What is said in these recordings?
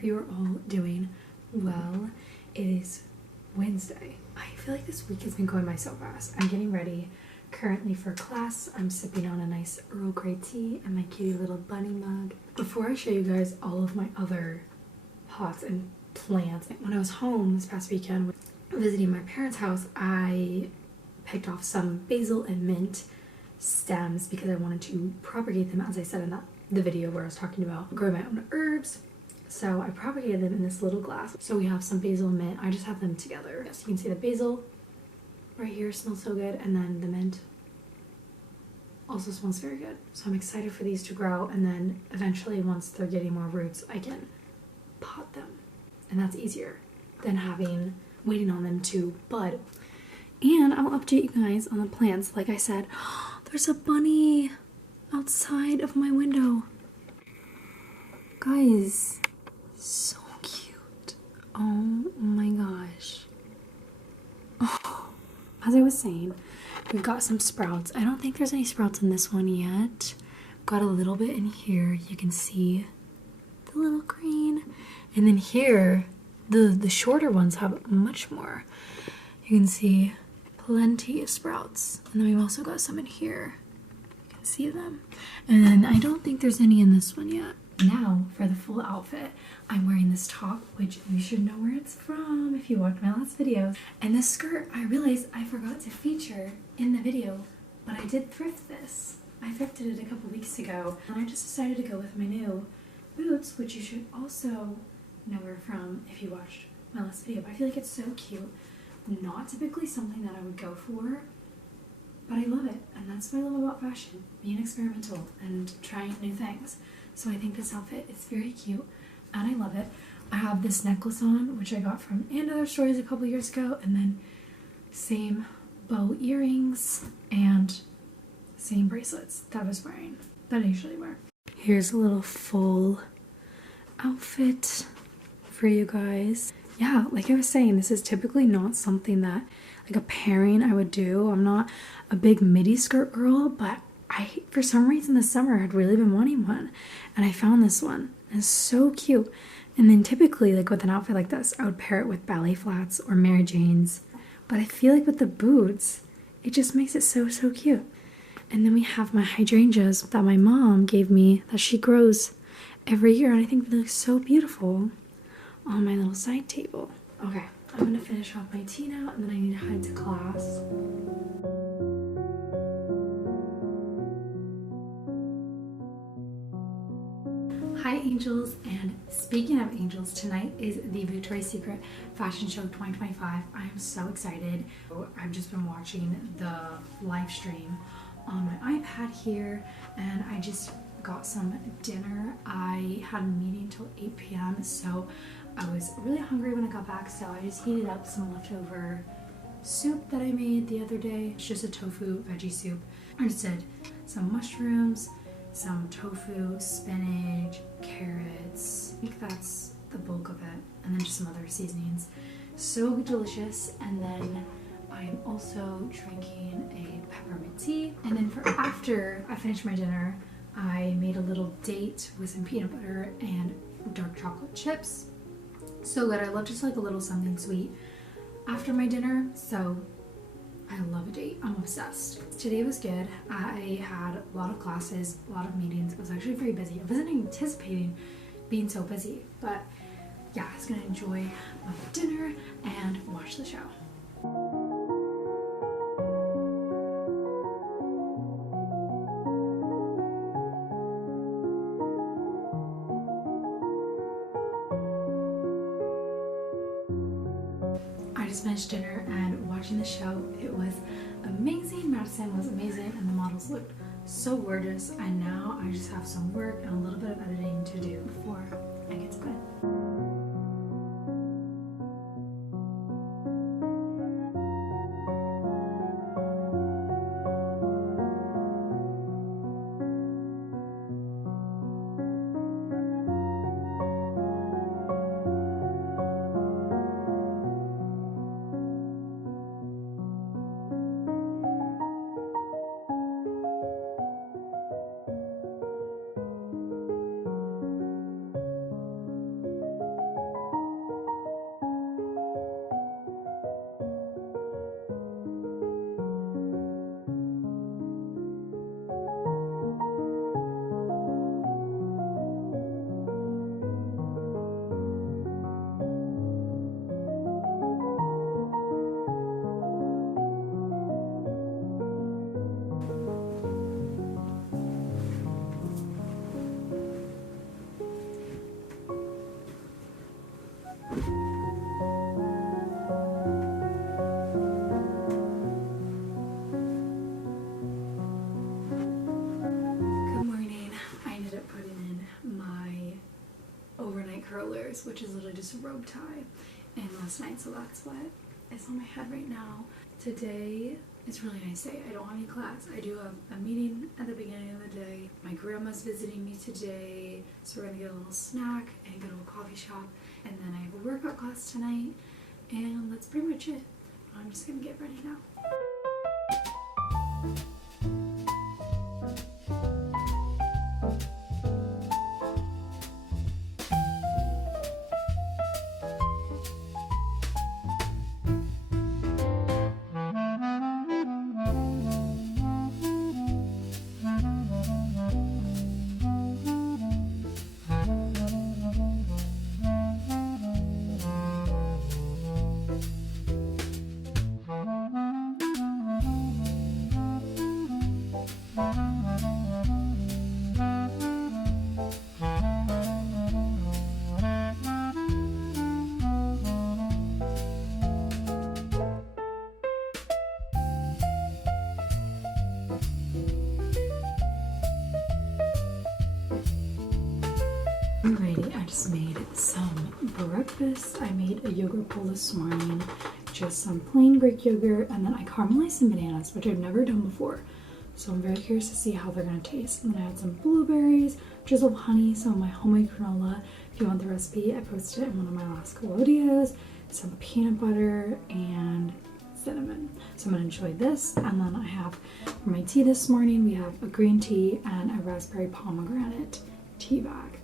hope you are all doing well. It is Wednesday. I feel like this week has been going by so fast. I'm getting ready currently for class. I'm sipping on a nice Earl Grey tea and my cutie little bunny mug. Before I show you guys all of my other pots and plants, when I was home this past weekend visiting my parents' house, I picked off some basil and mint stems because I wanted to propagate them, as I said in the video where I was talking about growing my own herbs. So I propagated them in this little glass. So we have some basil and mint. I just have them together. So you can see the basil right here smells so good, and then the mint also smells very good. So I'm excited for these to grow, and then eventually once they're getting more roots, I can pot them. And that's easier than waiting on them to bud. And I'll update you guys on the plants. Like I said, there's a bunny outside of my window. Guys, so cute. Oh my gosh. Oh. As I was saying, we've got some sprouts. I don't think there's any sprouts in this one yet. Got a little bit in here. You can see the little green. And then here, the shorter ones have much more. You can see plenty of sprouts. And then we've also got some in here. You can see them. And then I don't think there's any in this one yet. Now, for the full outfit, I'm wearing this top, which you should know where it's from if you watched my last video. And this skirt, I realized I forgot to feature in the video, but I did thrift this. I thrifted it a couple weeks ago, and I just decided to go with my new boots, which you should also know where from if you watched my last video. But I feel like it's so cute. Not typically something that I would go for, but I love it, and that's what I love about fashion, being experimental and trying new things. So I think this outfit is very cute, and I love it. I have this necklace on, which I got from And Other Stories a couple years ago, and then same bow earrings and same bracelets that I was wearing, that I usually wear. Here's a little full outfit for you guys. Yeah, like I was saying, this is typically not something that, like a pairing I would do. I'm not a big midi skirt girl, but I, for some reason this summer, had really been wanting one, and I found this one. It's so cute. And then typically, like with an outfit like this, I would pair it with ballet flats or Mary Jane's. But I feel like with the boots, it just makes it so, so cute. And then we have my hydrangeas that my mom gave me that she grows every year, and I think they look so beautiful on my little side table. Okay, I'm gonna finish off my tea now, and then I need to head to class. Hi angels, and speaking of angels, tonight is the Victoria's Secret Fashion Show 2025. I am so excited. I've just been watching the live stream on my iPad here, and I just got some dinner. I had a meeting till 8 p.m. so I was really hungry when I got back, so I just heated up some leftover soup that I made the other day. It's just a tofu veggie soup. I just did some mushrooms, some tofu, spinach, carrots. I think that's the bulk of it, and then just some other seasonings. So delicious. And then I'm also drinking a peppermint tea. And then for after I finished my dinner, I made a little date with some peanut butter and dark chocolate chips. So good. I love just like a little something sweet after my dinner, so I love a date. I'm obsessed. Today was good. I had a lot of classes, a lot of meetings. I was actually very busy. I wasn't anticipating being so busy, but yeah, I was gonna enjoy my dinner and watch the show. I just finished dinner and watching the show. It was amazing. Madison was amazing, and the models looked so gorgeous. And now I just have some work and a little bit of editing to do before I get to bed. curlers, which is literally just a robe tie, and last night, so that's what is on my head right now. Today it's a really nice day. I don't have any class. I do have a meeting at the beginning of the day. My grandma's visiting me today, so we're gonna get a little snack and go to a coffee shop, and then I have a workout class tonight, and that's pretty much it. I'm just gonna get ready now. Alrighty, I just made some breakfast. I made a yogurt bowl this morning, just some plain Greek yogurt, and then I caramelized some bananas, which I've never done before. So I'm very curious to see how they're gonna taste. And then I had some blueberries, drizzle of honey, some of my homemade granola. If you want the recipe, I posted it in one of my last couple videos. Some peanut butter and cinnamon. So I'm gonna enjoy this. And then I have for my tea this morning, we have a green tea and a raspberry pomegranate tea bag.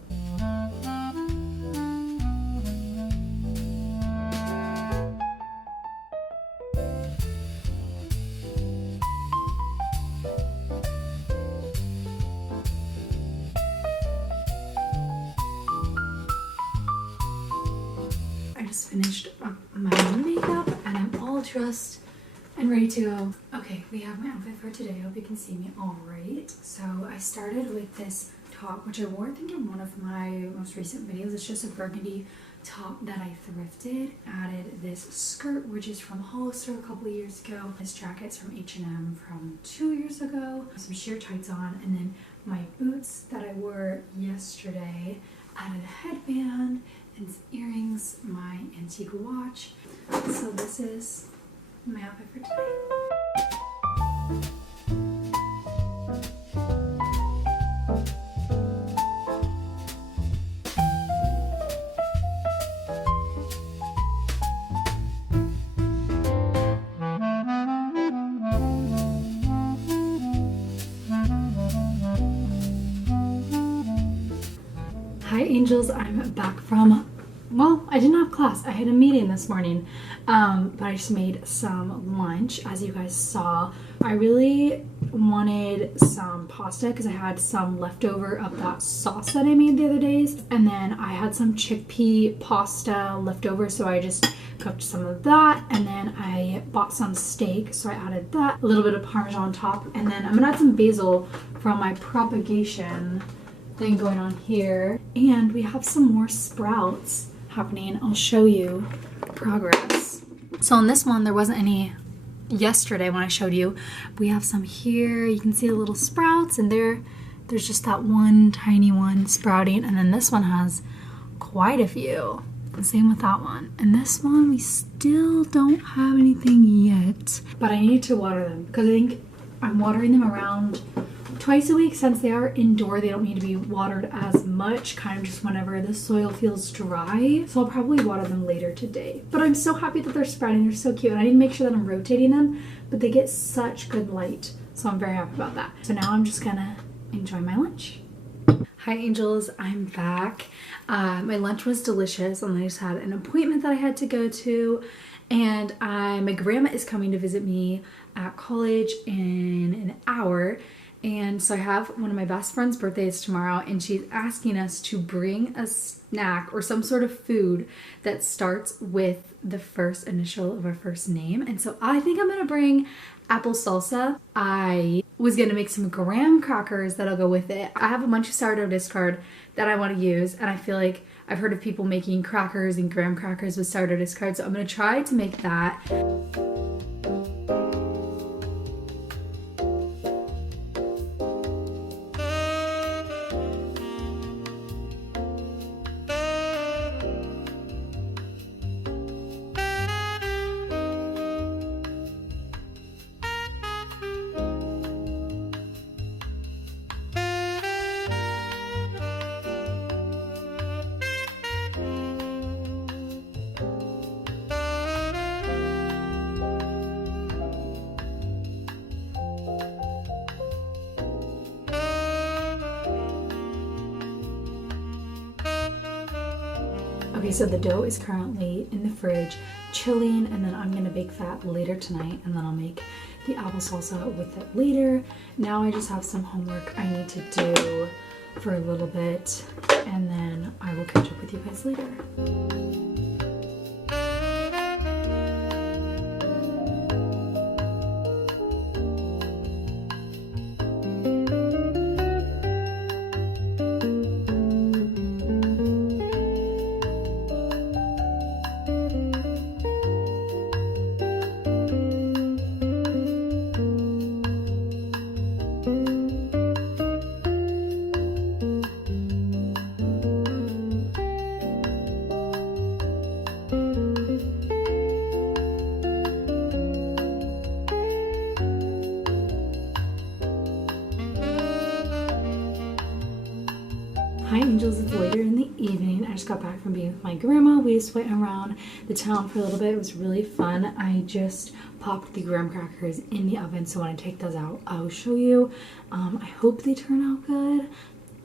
I just finished up my makeup and I'm all dressed and ready to go. Okay, we have my outfit for today. I hope you can see me all right. So I started with this top, which I wore I think in one of my most recent videos. It's just a burgundy top that I thrifted. Added this skirt, which is from Hollister a couple of years ago. This jacket's from H&M from 2 years ago. Some sheer tights on, and then my boots that I wore yesterday. Added a headband and some earrings, my antique watch. So this is my outfit for today. Hi angels, I'm back from, well, I didn't have class. I had a meeting this morning, but I just made some lunch. As you guys saw, I really wanted some pasta because I had some leftover of that sauce that I made the other days, and then I had some chickpea pasta leftover, so I just cooked some of that, and then I bought some steak, so I added that, a little bit of Parmesan on top, and then I'm gonna add some basil from my propagation thing going on here, and we have some more sprouts happening. I'll show you progress. So on this one, there wasn't any yesterday when I showed you. We have some here. You can see the little sprouts, and there's just that one tiny one sprouting, and then this one has quite a few. And same with that one. And this one, we still don't have anything yet, but I need to water them because I think I'm watering them around twice a week. Since they are indoor, they don't need to be watered as much, kind of just whenever the soil feels dry. So I'll probably water them later today. But I'm so happy that they're sprouting. They're so cute. And I need to make sure that I'm rotating them, but they get such good light. So I'm very happy about that. So now I'm just gonna enjoy my lunch. Hi angels, I'm back. My lunch was delicious, and I just had an appointment that I had to go to, and my grandma is coming to visit me at college in an hour. And so I have one of my best friend's birthdays tomorrow, and she's asking us to bring a snack or some sort of food that starts with the first initial of our first name. And so I think I'm gonna bring apple salsa. I was gonna make some graham crackers that'll go with it. I have a bunch of sourdough discard that I want to use, and I feel like I've heard of people making crackers and graham crackers with sourdough discard, so I'm gonna try to make that. Okay, so the dough is currently in the fridge, chilling, and then I'm gonna bake that later tonight, and then I'll make the apple salsa with it later. Now I just have some homework I need to do for a little bit, and then I will catch up with you guys later. Hi angels, it's later in the evening. I just got back from being with my grandma. We just went around the town for a little bit. It was really fun. I just popped the graham crackers in the oven, so when I take those out, I'll show you. I hope they turn out good.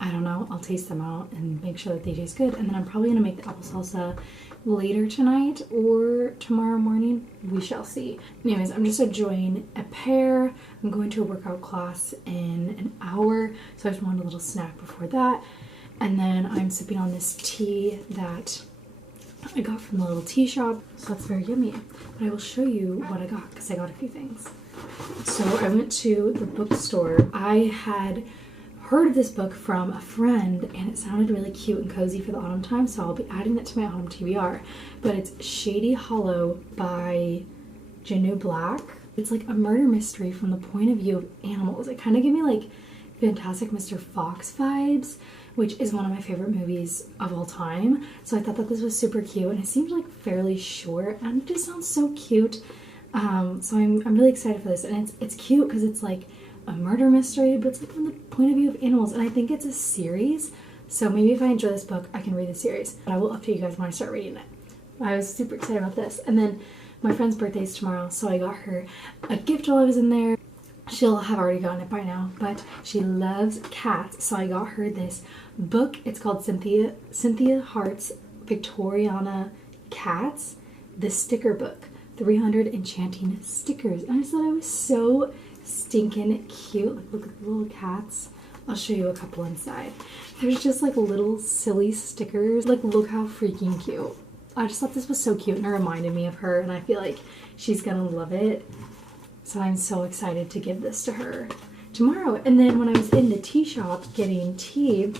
I don't know. I'll taste them out and make sure that they taste good. And then I'm probably going to make the apple salsa later tonight or tomorrow morning. We shall see. Anyways, I'm just enjoying a pear. I'm going to a workout class in an hour, so I just wanted a little snack before that. And then I'm sipping on this tea that I got from the little tea shop. So that's very yummy. But I will show you what I got because I got a few things. So I went to the bookstore. I had heard of this book from a friend and it sounded really cute and cozy for the autumn time. So I'll be adding it to my autumn TBR. But it's Shady Hollow by Janu Black. It's like a murder mystery from the point of view of animals. It kind of gave me like Fantastic Mr. Fox vibes, which is one of my favorite movies of all time. So I thought that this was super cute and it seemed like fairly short and it just sounds so cute. So I'm really excited for this, and it's cute because it's like a murder mystery, but it's like from the point of view of animals, and I think it's a series. So maybe if I enjoy this book, I can read the series. But I will update you guys when I start reading it. I was super excited about this. And then my friend's birthday is tomorrow, so I got her a gift while I was in there. She'll have already gotten it by now, but she loves cats, so I got her this book. It's called Cynthia Hart's Victoriana Cats, the sticker book, 300 enchanting stickers. And I just thought it was so stinking cute. Like, look at the little cats. I'll show you a couple inside. There's just like little silly stickers. Like, look how freaking cute. I just thought this was so cute and it reminded me of her, and I feel like she's gonna love it. So I'm so excited to give this to her tomorrow. And then when I was in the tea shop getting tea,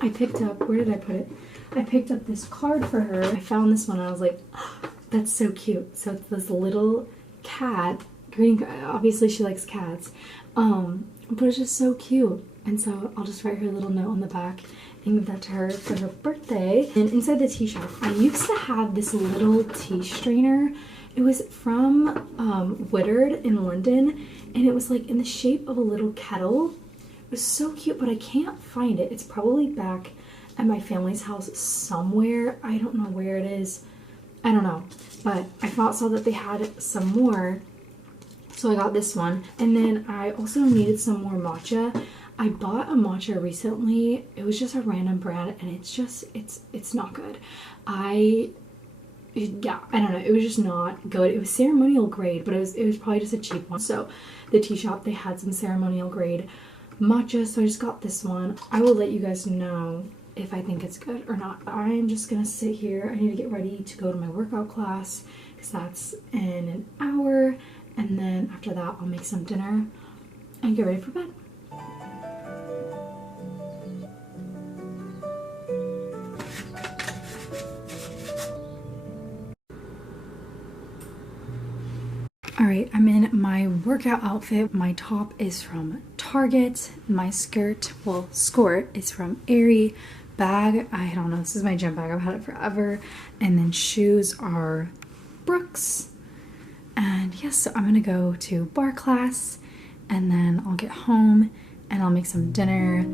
I picked up, where did I put it? I picked up this card for her. I found this one and I was like, oh, that's so cute. So it's this little cat, obviously she likes cats, but it's just so cute. And so I'll just write her a little note on the back and give that to her for her birthday. And inside the tea shop, I used to have this little tea strainer. It was from Woodard in London, and it was like in the shape of a little kettle. It was so cute, but I can't find it. It's probably back at my family's house somewhere. I don't know where it is. I don't know, but I saw that they had some more, so I got this one. And then I also needed some more matcha. I bought a matcha recently. It was just a random brand, and it's not good. Yeah, I don't know. It was just not good. It was ceremonial grade, but it was probably just a cheap one. So the tea shop, they had some ceremonial grade matcha, so I just got this one. I will let you guys know if I think it's good or not. I'm just gonna sit here. I need to get ready to go to my workout class because that's in an hour, and then after that I'll make some dinner and get ready for bed. Alright, I'm in my workout outfit. My top is from Target. My skirt, well, skirt is from Aerie. Bag, I don't know, this is my gym bag. I've had it forever. And then shoes are Brooks. And yes, so I'm gonna go to bar class, and then I'll get home and I'll make some dinner.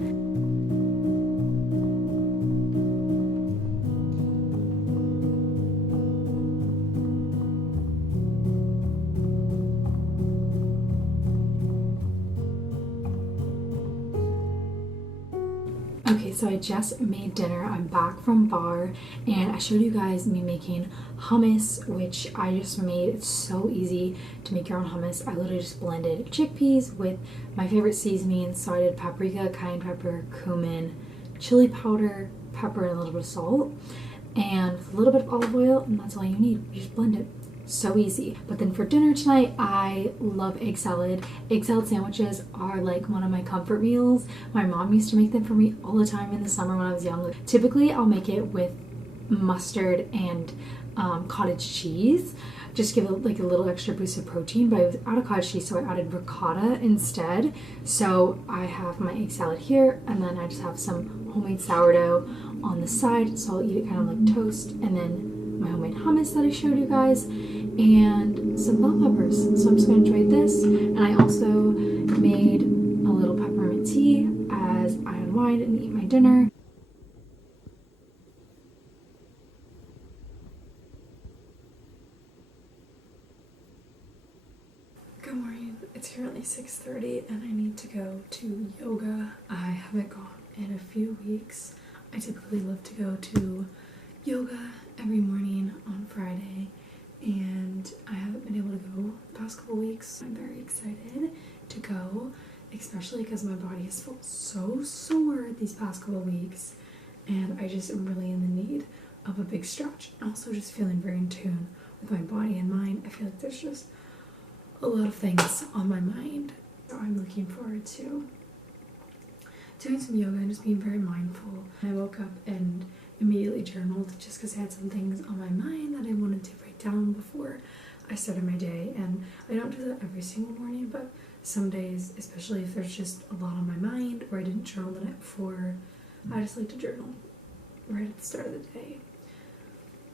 so I just made dinner. I'm back from bar and I showed you guys me making hummus, which I just made. It's so easy to make your own hummus. I literally just blended chickpeas with my favorite seasonings. So I did paprika, cayenne pepper, cumin, chili powder, pepper, and a little bit of salt, and with a little bit of olive oil, and that's all you need. You just blend it. So easy. But then for dinner tonight, I love egg salad. Egg salad sandwiches are like one of my comfort meals. My mom used to make them for me all the time in the summer when I was young. Typically, I'll make it with mustard and cottage cheese. Just give it like a little extra boost of protein, but I was out of cottage cheese, so I added ricotta instead. So I have my egg salad here, and then I just have some homemade sourdough on the side, so I'll eat it kind of like toast, and then my homemade hummus that I showed you guys, and some bell peppers. So I'm just gonna enjoy this. And I also made a little peppermint tea as I unwind and eat my dinner. Good morning. It's currently 6:30 and I need to go to yoga. I haven't gone in a few weeks. I typically love to go to yoga every morning on Friday, and I haven't been able to go the past couple weeks. I'm very excited to go, especially because my body has felt so sore these past couple weeks, and I just am really in the need of a big stretch. Also just feeling very in tune with my body and mind. I feel like there's just a lot of things on my mind, so I'm looking forward to doing some yoga and just being very mindful. I woke up and immediately journaled just because I had some things on my mind that I wanted to write down before I started my day. And I don't do that every single morning, but some days, especially if there's just a lot on my mind or I didn't journal the night before, I just like to journal right at the start of the day.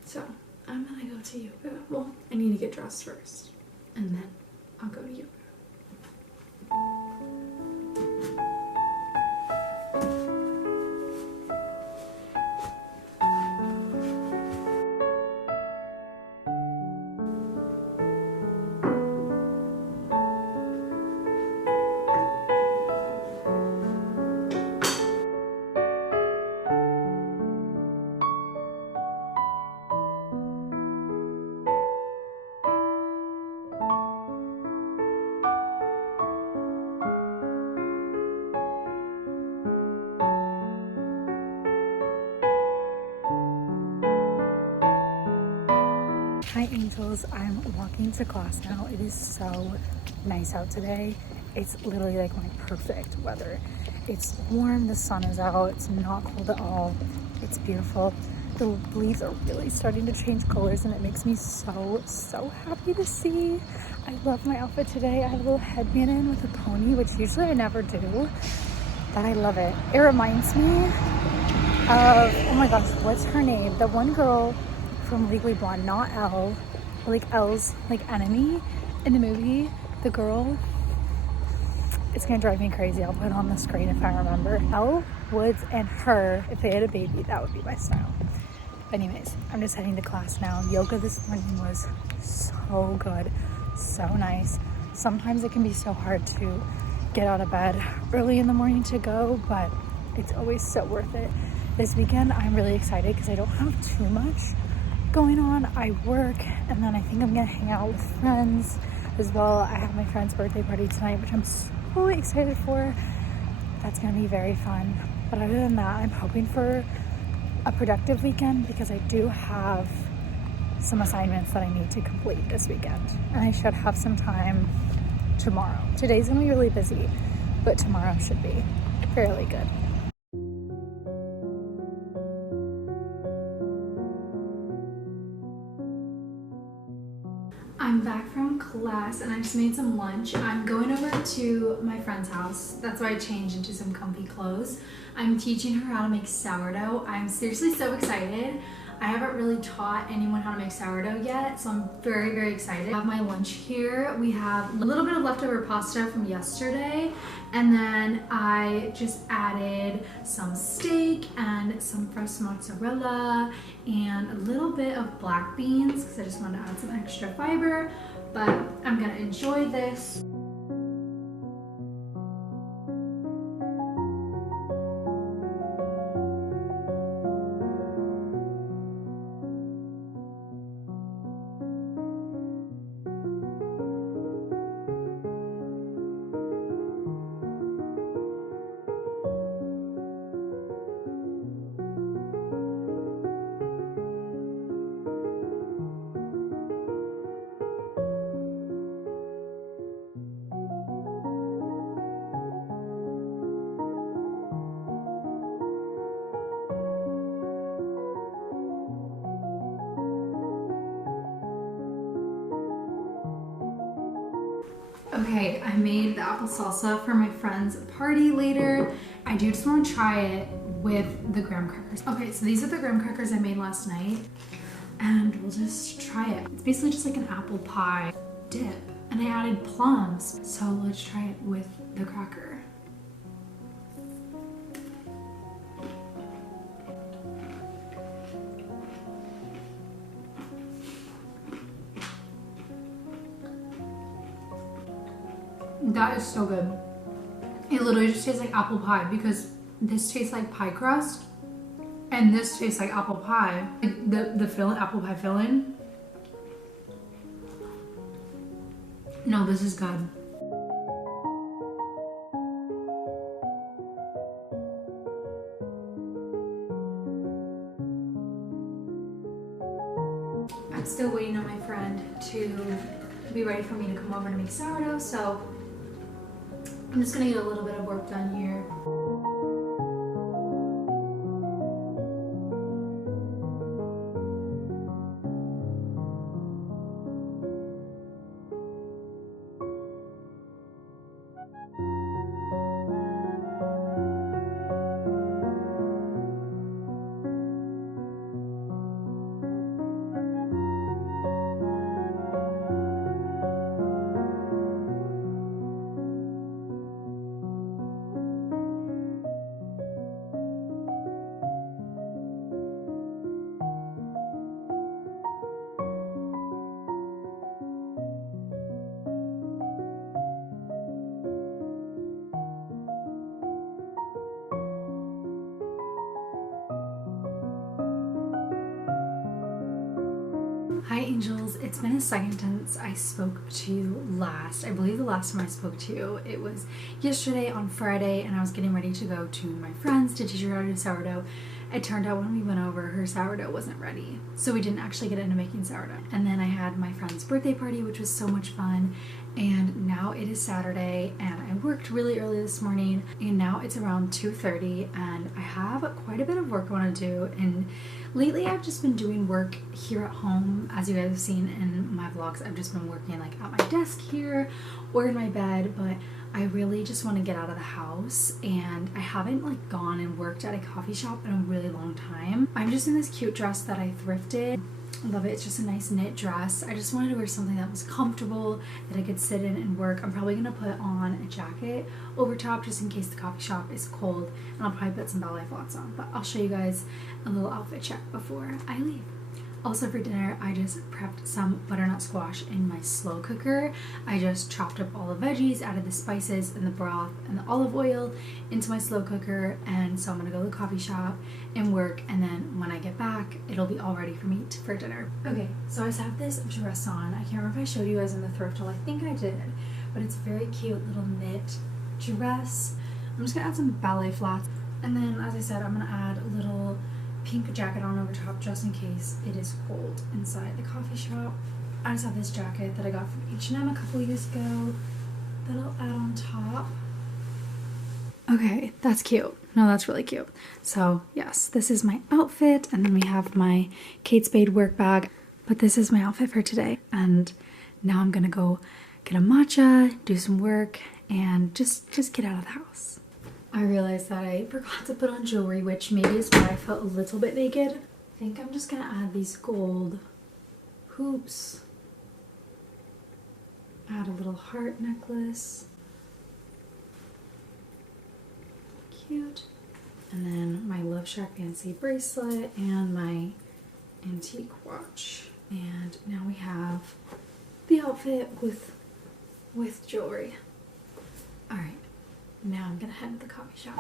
So I'm gonna go to yoga. Well, I need to get dressed first, and then I'll go to yoga. Hi angels, I'm walking to class now. It is so nice out today. It's literally like my perfect weather. It's warm, the sun is out, it's not cold at all. It's beautiful. The leaves are really starting to change colors and it makes me so happy to see. I love my outfit today. I have a little headband in with a pony, which usually I never do, but I love it. It reminds me of, oh my gosh, what's her name? The one girl from Legally Blonde, not Elle, like Elle's like enemy in the movie. The girl, it's gonna drive me crazy. I'll put it on the screen if I remember. Elle Woods and her, if they had a baby, that would be my style. But anyways, I'm just heading to class now. Yoga this morning was so good, so nice. Sometimes it can be so hard to get out of bed early in the morning to go, but it's always so worth it. This weekend, I'm really excited because I don't have too much going on. I work, and then I think I'm gonna hang out with friends as well. I have my friend's birthday party tonight, which I'm so excited for. That's gonna be very fun. But other than that, I'm hoping for a productive weekend because I do have some assignments that I need to complete this weekend, and I should have some time tomorrow. Today's gonna be really busy, but tomorrow should be fairly good. I'm back from class and I just made some lunch. I'm going over to my friend's house. That's why I changed into some comfy clothes. I'm teaching her how to make sourdough. I'm seriously so excited. I haven't really taught anyone how to make sourdough yet, so I'm very excited. I have my lunch here. We have a little bit of leftover pasta from yesterday, and then I just added some steak and some fresh mozzarella and a little bit of black beans because I just wanted to add some extra fiber, but I'm gonna enjoy this. Okay, I made the apple salsa for my friend's party later. I do just want to try it with the graham crackers. Okay, so these are the graham crackers I made last night, and we'll just try it. It's basically just like an apple pie dip, and I added plums. So let's try it with the cracker. That is so good. It literally just tastes like apple pie because this tastes like pie crust and this tastes like apple pie. Like the filling, apple pie filling. No, this is good. I'm still waiting on my friend to be ready for me to come over to make sourdough, so I'm just gonna get a little bit of work done here. Hi angels, it's been a second since I spoke to you last. I believe the last time I spoke to you, it was yesterday on Friday, and I was getting ready to go to my friend's to teach her how to do sourdough. It turned out when we went over, her sourdough wasn't ready, so we didn't actually get into making sourdough. And then I had my friend's birthday party, which was so much fun, and now it is Saturday, and I worked really early this morning, and now it's around 2:30, and I have quite a bit of work I want to do. And lately I've just been doing work here at home. As you guys have seen in my vlogs, I've just been working like at my desk here or in my bed, but I really just want to get out of the house, and I haven't like gone and worked at a coffee shop in a really long time. I'm just in this cute dress that I thrifted. I love it. It's just a nice knit dress. I just wanted to wear something that was comfortable, that I could sit in and work. I'm probably gonna put on a jacket over top just in case the coffee shop is cold, and I'll probably put some ballet flats on, but I'll show you guys a little outfit check before I leave. Also for dinner, I just prepped some butternut squash in my slow cooker. I just chopped up all the veggies, added the spices and the broth and the olive oil into my slow cooker, and so I'm gonna go to the coffee shop and work, and then when I get back, it'll be all ready for me for dinner. Okay, so I just have this dress on. I can't remember if I showed you guys in the thrift haul. I think I did, but it's a very cute little knit dress. I'm just gonna add some ballet flats, and then as I said, I'm gonna add a little pink jacket on over top just in case it is cold inside the coffee shop. I just have this jacket that I got from H&M a couple years ago that I'll add on top. Okay, that's cute. No, that's really cute. So yes, this is my outfit, and then we have my Kate Spade work bag, but this is my outfit for today. And now I'm gonna go get a matcha, do some work, and just get out of the house. I realized that I forgot to put on jewelry, which maybe is why I felt a little bit naked. I think I'm just gonna add these gold hoops. Add a little heart necklace. Cute. And then my Love Shack Fancy bracelet and my antique watch. And now we have the outfit with jewelry. All right. Now I'm gonna head to the coffee shop.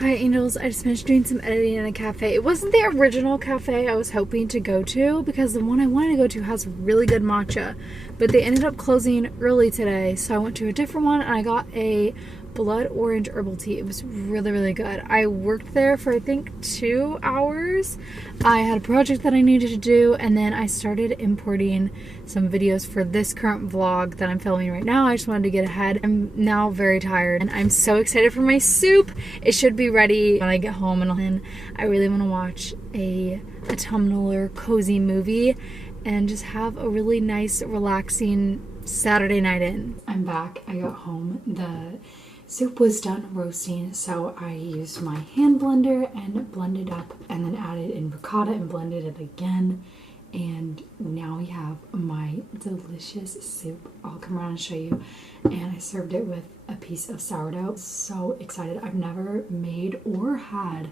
Hi angels, I just finished doing some editing in a cafe. It wasn't the original cafe I was hoping to go to because the one I wanted to go to has really good matcha, but they ended up closing early today, so I went to a different one and I got a blood orange herbal tea. It was really, really good. I worked there for I think 2 hours. I had a project that I needed to do, and then I started importing some videos for this current vlog that I'm filming right now. I just wanted to get ahead. I'm now very tired and I'm so excited for my soup. It should be ready when I get home, and then I really want to watch a autumnal or cozy movie and just have a really nice relaxing Saturday night in. I'm back. I got home. The soup was done roasting, so I used my hand blender and blended up, and then added in ricotta and blended it again. And now we have my delicious soup. I'll come around and show you. And I served it with a piece of sourdough. So excited. I've never made or had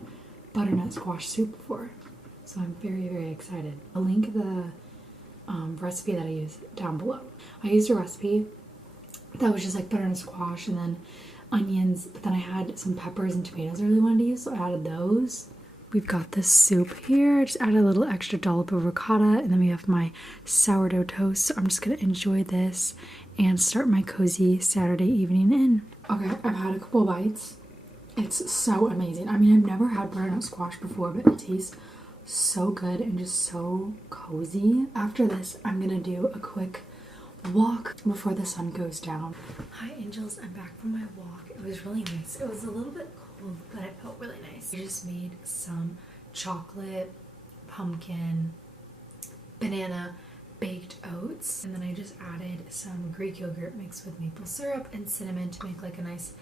butternut squash soup before, so I'm very, very excited. I'll link the recipe that I used down below. I used a recipe that was just like butternut squash and then onions, but then I had some peppers and tomatoes I really wanted to use, so I added those. We've got this soup here. I just added a little extra dollop of ricotta, and then we have my sourdough toast. So I'm just gonna enjoy this and start my cozy Saturday evening in. Okay, I've had a couple bites. It's so amazing. I mean, I've never had butternut squash before, but it tastes so good and just so cozy. After this, I'm gonna do a quick walk before the sun goes down. Hi angels, I'm back from my walk. It was really nice. It was a little bit cold, but it felt really nice. I just made some chocolate, pumpkin, banana, baked oats, and then I just added some Greek yogurt mixed with maple syrup and cinnamon to make like a nice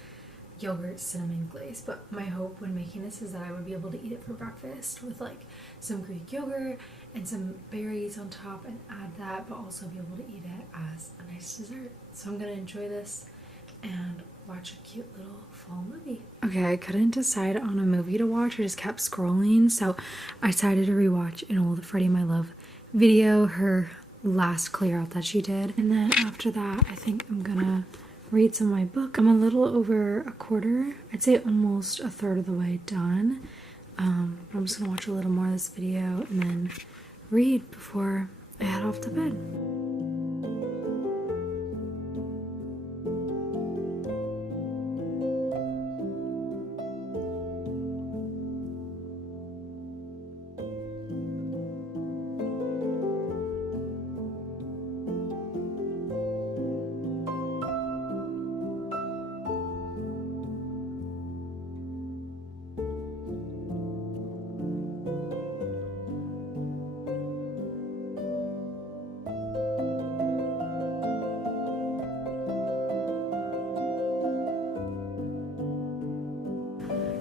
yogurt cinnamon glaze. But my hope when making this is that I would be able to eat it for breakfast with like some Greek yogurt and some berries on top and add that, but also be able to eat it as a nice dessert. So I'm gonna enjoy this and watch a cute little fall movie. Okay, I couldn't decide on a movie to watch. I just kept scrolling, so I decided to rewatch an old Freddie My Love video, her last clear out that she did. And then after that, I think I'm gonna read some of my book. I'm a little over a quarter, I'd say almost a third of the way done. But I'm just gonna watch a little more of this video and then read before I head off to bed.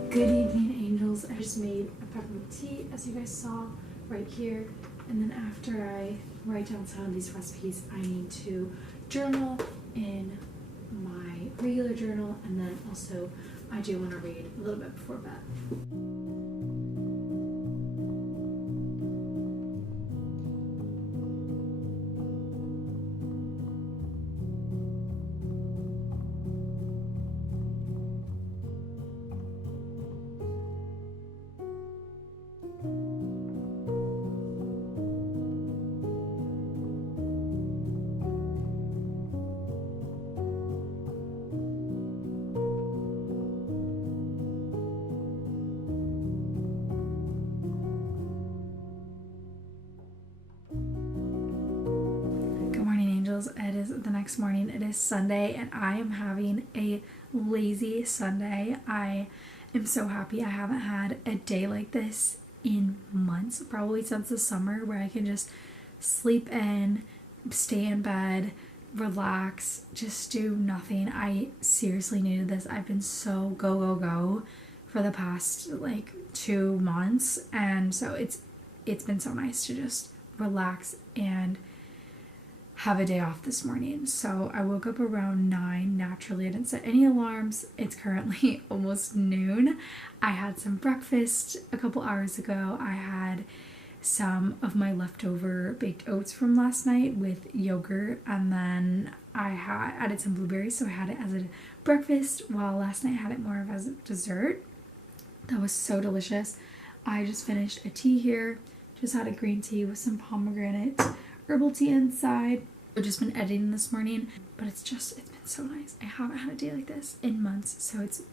Good evening, angels. I just made a peppermint tea, as you guys saw right here. And then after I write down some of these recipes, I need to journal in my regular journal, and then also I do want to read a little bit before bed. It is the next morning. It is Sunday and I am having a lazy Sunday. I am so happy. I haven't had a day like this in months, probably since the summer, where I can just sleep in, stay in bed, relax, just do nothing. I seriously needed this. I've been so go for the past like 2 months, and so it's been so nice to just relax and have a day off this morning. So I woke up around 9 naturally. I didn't set any alarms. It's currently almost noon. I had some breakfast a couple hours ago. I had some of my leftover baked oats from last night with yogurt, and then I had added some blueberries, so I had it as a breakfast, while last night I had it more of as a dessert. That was so delicious. I just finished a tea here. Just had a green tea with some pomegranate herbal tea inside. I've just been editing this morning, but it's been so nice. I haven't had a day like this in months, so it's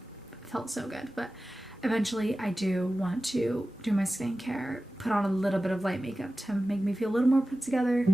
felt so good. But eventually I do want to do my skincare, put on a little bit of light makeup to make me feel a little more put together.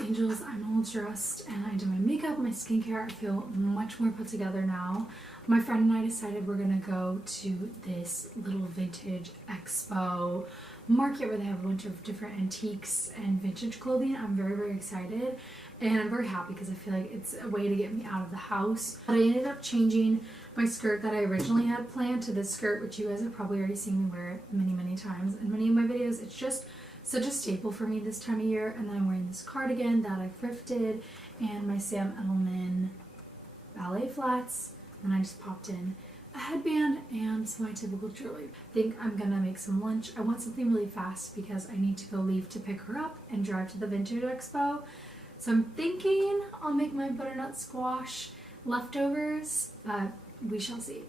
Angels, I'm all dressed and I did my makeup, my skincare. I feel much more put together now. My friend and I decided we're gonna go to this little vintage expo market where they have a bunch of different antiques and vintage clothing. I'm very, very excited and I'm very happy because I feel like it's a way to get me out of the house. But I ended up changing my skirt that I originally had planned to this skirt, which you guys have probably already seen me wear many, many times in many of my videos. It's just such a staple for me this time of year. And then I'm wearing this cardigan that I thrifted and my Sam Edelman ballet flats. And I just popped in a headband and some of my typical jewelry. I think I'm gonna make some lunch. I want something really fast because I need to go leave to pick her up and drive to the Vintage Expo. So I'm thinking I'll make my butternut squash leftovers, but we shall see.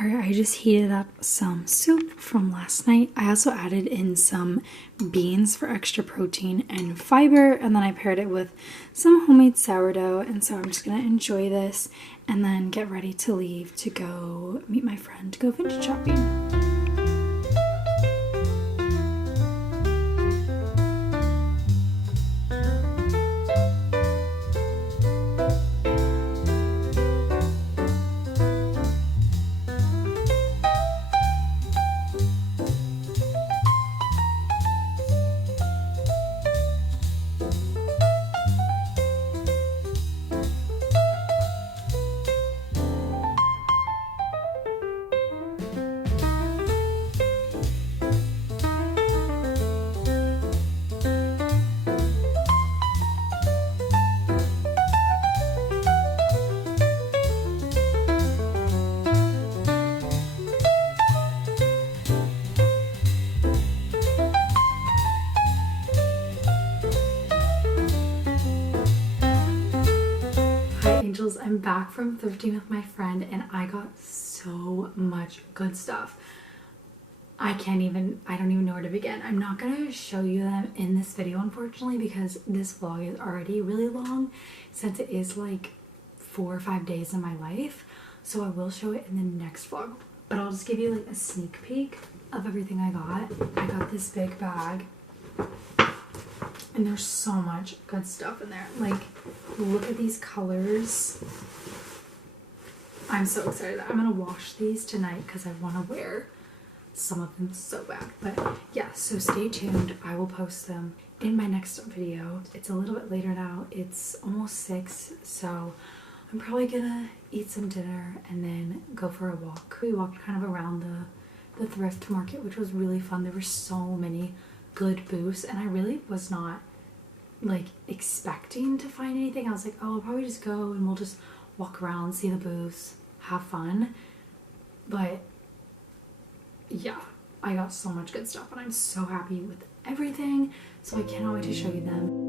Alright, I just heated up some soup from last night. I also added in some beans for extra protein and fiber, and then I paired it with some homemade sourdough. And so I'm just gonna enjoy this and then get ready to leave to go meet my friend to go vintage shopping. I'm back from thrifting with my friend and I got so much good stuff. I don't even know where to begin. I'm not gonna show you them in this video unfortunately because this vlog is already really long since it is like 4 or 5 days of my life. So I will show it in the next vlog, but I'll just give you like a sneak peek of everything I got. I got this big bag and there's so much good stuff in there. Like, look at these colors. I'm so excited. I'm gonna wash these tonight because I want to wear some of them so bad. But yeah, so stay tuned. I will post them in my next video. It's a little bit later now. It's almost 6, so I'm probably gonna eat some dinner and then go for a walk. We walked kind of around the thrift market, which was really fun. There were so many good booths and I really was not like expecting to find anything. I was like, oh, I'll probably just go and we'll just walk around, see the booths, have fun. But yeah, I got so much good stuff and I'm so happy with everything, so I cannot wait to show you them.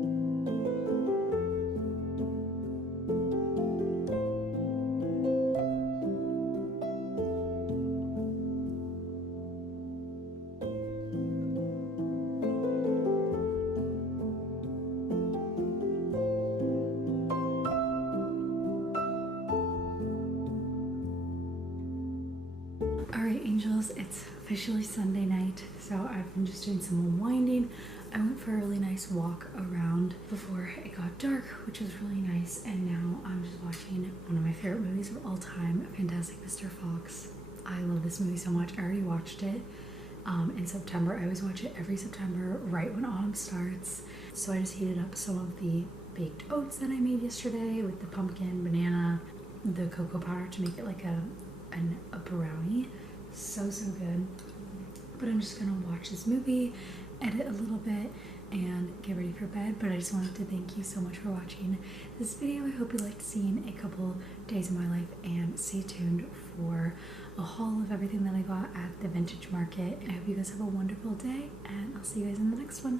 Alright angels, it's officially Sunday night, so I've been just doing some unwinding. I went for a really nice walk around before it got dark, which was really nice, and now I'm just watching one of my favorite movies of all time, Fantastic Mr. Fox. I love this movie so much. I already watched it in September. I always watch it every September right when autumn starts. So I just heated up some of the baked oats that I made yesterday with the pumpkin, banana, the cocoa powder to make it like a brownie. So good. But I'm just gonna watch this movie, edit a little bit, and get ready for bed. But I just wanted to thank you so much for watching this video. I hope you liked seeing a couple days of my life, and stay tuned for a haul of everything that I got at the vintage market. I hope you guys have a wonderful day, and I'll see you guys in the next one.